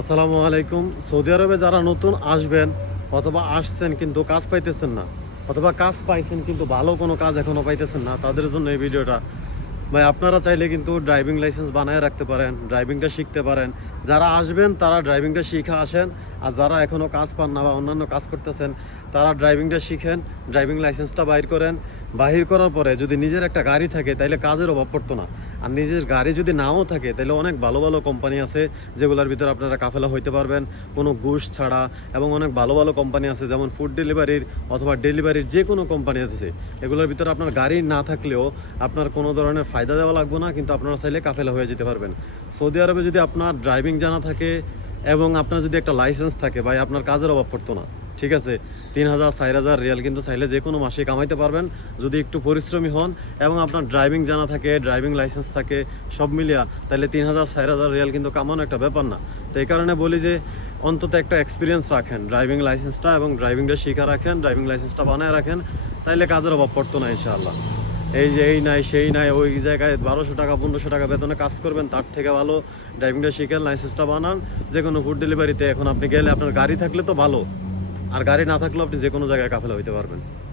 আসসালামু আলাইকুম। সৌদি আরবে যারা নতুন আসবেন অথবা আসছেন কিন্তু কাজ পাইতেছেন না, অথবা কাজ পাইছেন কিন্তু ভালো কোনো কাজ এখনও পাইতেছেন না, তাদের জন্য এই ভিডিওটা। ভাই আপনারা চাইলে কিন্তু ড্রাইভিং লাইসেন্স বানায় রাখতে পারেন, ড্রাইভিংটা শিখতে পারেন। যারা আসবেন তারা ড্রাইভিংটা শিখে আসেন, আর যারা এখনও কাজ পান না বা অন্যান্য কাজ করতেছেন তারা ড্রাইভিংটা শিখেন, ড্রাইভিং লাইসেন্সটা বাইর করেন। বাহির করার পরে যদি নিজের একটা গাড়ি থাকে তাইলে কাজের অভাব পড়তো না। আর নিজের গাড়ি যদি নাও থাকে তাহলে অনেক ভালো ভালো কোম্পানি আছে যেগুলোর ভিতরে আপনারা কাফেলা হইতে পারবেন কোনো ঘুষ ছাড়া। এবং অনেক ভালো ভালো কোম্পানি আছে যেমন ফুড ডেলিভারির অথবা ডেলিভারির যে কোনো কোম্পানি আছে, এগুলোর ভিতরে আপনার গাড়ি না থাকলেও আপনার কোনো ধরনের ফায়দা দেওয়া লাগবে না, কিন্তু আপনারা চাইলে কাফেলা হয়ে যেতে পারবেন। সৌদি আরবে যদি আপনার ড্রাইভিং জানা থাকে এবং আপনার যদি একটা লাইসেন্স থাকে, ভাই আপনার কাজের অভাব পড়তো না। ঠিক আছে, 3,000 4,000 রিয়াল কিন্তু চাইলে যে কোনো মাসে কামাইতে পারবেন যদি একটু পরিশ্রমী হন এবং আপনার ড্রাইভিং জানা থাকে, ড্রাইভিং লাইসেন্স থাকে, সব মিলিয়া তাহলে 3,000 4,000 রিয়াল কিন্তু কামানো একটা ব্যাপার না। তো এই কারণে বলি যে অন্তত একটা এক্সপিরিয়েন্স রাখেন, ড্রাইভিং লাইসেন্সটা এবং ড্রাইভিংটা শিখা রাখেন, ড্রাইভিং লাইসেন্সটা বানায় রাখেন, তাইলে কাজের অভাব পড়তো না ইনশাআল্লাহ। এই যে এই নাই সেই নাই, ওই জায়গায় 1200 টাকা 1500 টাকা বেতনে কাজ করবেন, তার থেকে ভালো ড্রাইভিংটা শিখেন, লাইসেন্সটা বানান। যে কোনো ফুড ডেলিভারিতে এখন আপনি গেলে আপনার গাড়ি থাকলে তো ভালো, আর গাড়ি না থাকলেও আপনি যে কোনো জায়গায় কাফেলা হইতে পারবেন।